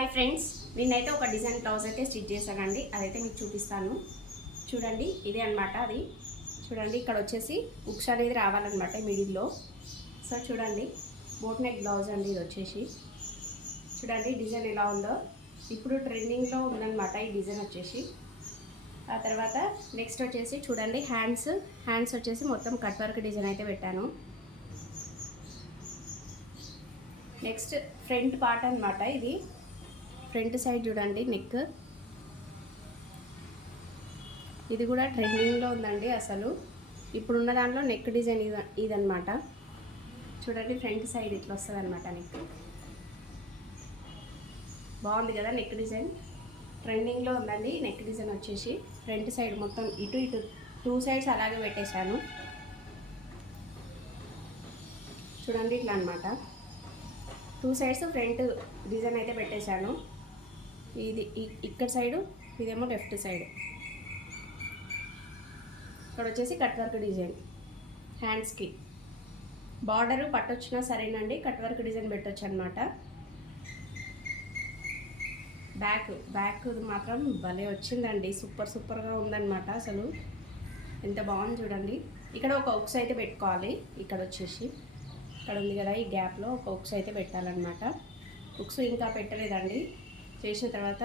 Hi friends, నేనైతే ఒక design blouse అయితే స్టిచ్ చేశానండి. అదైతే మీకు చూపిస్తాను. చూడండి, ఇదే అనమాట. అది చూడండి, ఇక్కడ వచ్చేసి ఉక్స్ అనేది రావాలన్నమాట మిడిల్లో. సో చూడండి, బోట్ నెక్ బ్లౌజ్ అండి. ఇది వచ్చేసి చూడండి డిజైన్ ఎలా ఉందో. ఇప్పుడు ట్రెండింగ్లో ఉందన్నమాట ఈ డిజైన్ వచ్చేసి. ఆ తర్వాత నెక్స్ట్ వచ్చేసి చూడండి, హ్యాండ్స్ వచ్చేసి మొత్తం కట్ వర్క్ డిజైన్ అయితే పెట్టాను. నెక్స్ట్ ఫ్రంట్ పార్ట్ అనమాట. ఇది ఫ్రంట్ సైడ్ చూడండి, నెక్. ఇది కూడా ట్రెండింగ్లో ఉందండి. అసలు ఇప్పుడున్న దాంట్లో నెక్ డిజైన్ ఇదనమాట. చూడండి, ఫ్రంట్ సైడ్ ఇట్లా వస్తుంది అనమాట నెక్. బాగుంది కదా నెక్ డిజైన్. ట్రెండింగ్లో ఉందండి నెక్ డిజైన్ వచ్చేసి. ఫ్రంట్ సైడ్ మొత్తం ఇటు ఇటు 2 సైడ్స్ అలాగే పెట్టేశాను. చూడండి, ఇట్లా అనమాట. 2 సైడ్స్ ఫ్రంట్ డిజైన్ అయితే పెట్టేశాను. ఇది ఇక్కడ సైడు, ఇదేమో లెఫ్ట్ సైడ్. ఇక్కడ వచ్చేసి కట్ వర్క్ డిజైన్. హ్యాండ్స్కి బార్డరు పట్టొచ్చినా సరేనండి, కట్ వర్క్ డిజైన్ పెట్టొచ్చు అనమాట. బ్యాక్ మాత్రం భలే వచ్చిందండి. సూపర్గా ఉందన్నమాట. అసలు ఎంత బాగుంది చూడండి. ఇక్కడ ఒక ఉక్స్ అయితే పెట్టుకోవాలి. ఇక్కడ వచ్చేసి ఇక్కడ ఉంది కదా, ఈ గ్యాప్లో ఒక ఉక్స్ అయితే పెట్టాలన్నమాట. ఉక్స్ ఇంకా పెట్టలేదండి. చేసిన తర్వాత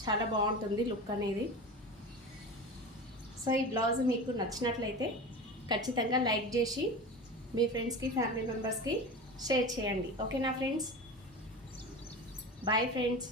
చాలా బాగుంటుంది లుక్ అనేది. సో ఈ బ్లౌజ్ మీకు నచ్చినట్లయితే ఖచ్చితంగా లైక్ చేసి మీ ఫ్రెండ్స్కి, ఫ్యామిలీ మెంబర్స్కి షేర్ చేయండి. ఓకేనా ఫ్రెండ్స్? Bye friends.